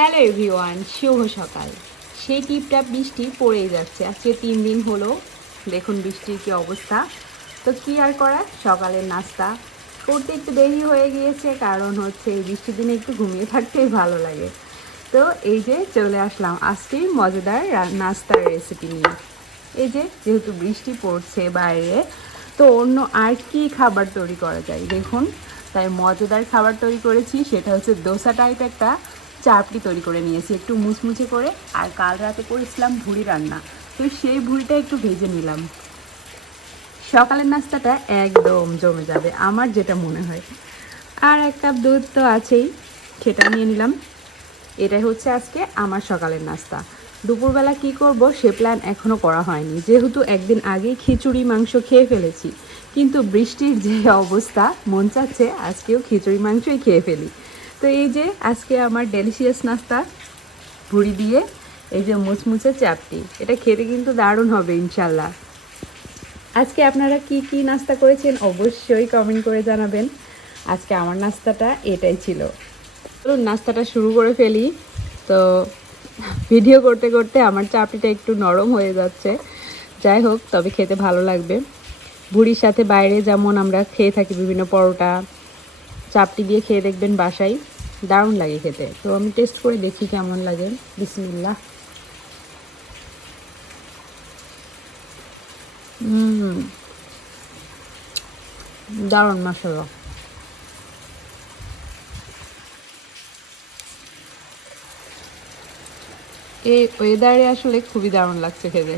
Hello everyone শুভ সকাল। সেই টিপটাপ বৃষ্টি পড়েই যাচ্ছে। আজকে তিন দিন হলো। দেখুন বৃষ্টির কি অবস্থা। তো কি আর করা সকালের নাস্তা করতে একটু দেরি হয়ে গিয়েছে, কারণ হচ্ছে এই বৃষ্টির দিনে একটু ঘুমিয়ে থাকতেই ভালো লাগে। তো এই যে চলে আসলাম আজকেই মজাদার নাস্তার রেসিপি নিয়ে। এই যে যেহেতু বৃষ্টি পড়ছে বাইরে, তো অন্য আর কি খাবার তৈরি করা যায়? দেখুন, তাই মজাদার খাবার তৈরি করেছি, সেটা হচ্ছে দোসা টাইপ একটা। চাপটি তৈরি করে নিয়েছি, একটু মুচমুচে করে, আর কাল রাতে করেছিলাম ভুড়ি রান্না। তো সেই ভুড়িটা একটু ভেজে নিলাম। সকালের নাস্তাটা একদম জমে যাবে, আমার যেটা মনে হয়। আর এক কাপ দুধ তো আছেই, সেটা নিয়ে নিলাম। এটাই হচ্ছে আজকে আমার সকালের নাস্তা। দুপুরবেলা কি করব, সে প্ল্যান এখনও করা হয়নি। যেহেতু একদিন আগেই খিচুড়ি মাংস খেয়ে ফেলেছি, কিন্তু বৃষ্টির যে অবস্থা, মন চাচ্ছে আজকেও খিচুড়ি মাংসই খেয়ে ফেলি। তো এই যে আজকে আমার ডেলিশিয়াস নাস্তা ভুড়ি দিয়ে এই যে মুচমুচে চাপটি এটা খেতে কিন্তু দারুণ হবে ইনশাল্লাহ আজকে আপনারা কি কি নাস্তা করেছেন অবশ্যই কমেন্ট করে জানাবেন। আজকে আমার নাস্তাটা এটাই ছিল। চলুন নাস্তাটা শুরু করে ফেলি। তো ভিডিও করতে করতে আমার চাপড়িটা একটু নরম হয়ে যাচ্ছে। যাই হোক, তবে খেতে ভালো লাগবে। ভুড়ির সাথে বাইরে যেমন আমরা খেয়ে থাকি বিভিন্ন পরোটা চাপটি দিয়ে খেয়ে দেখবেন বাসায়। দারুণ লাগে খেতে। তো আমি টেস্ট করে দেখি কেমন লাগে। বিসমিল্লাহ। হুম দারুণ মশলা এই ওয়েদারে আসলে খুবই দারুণ লাগছে খেতে।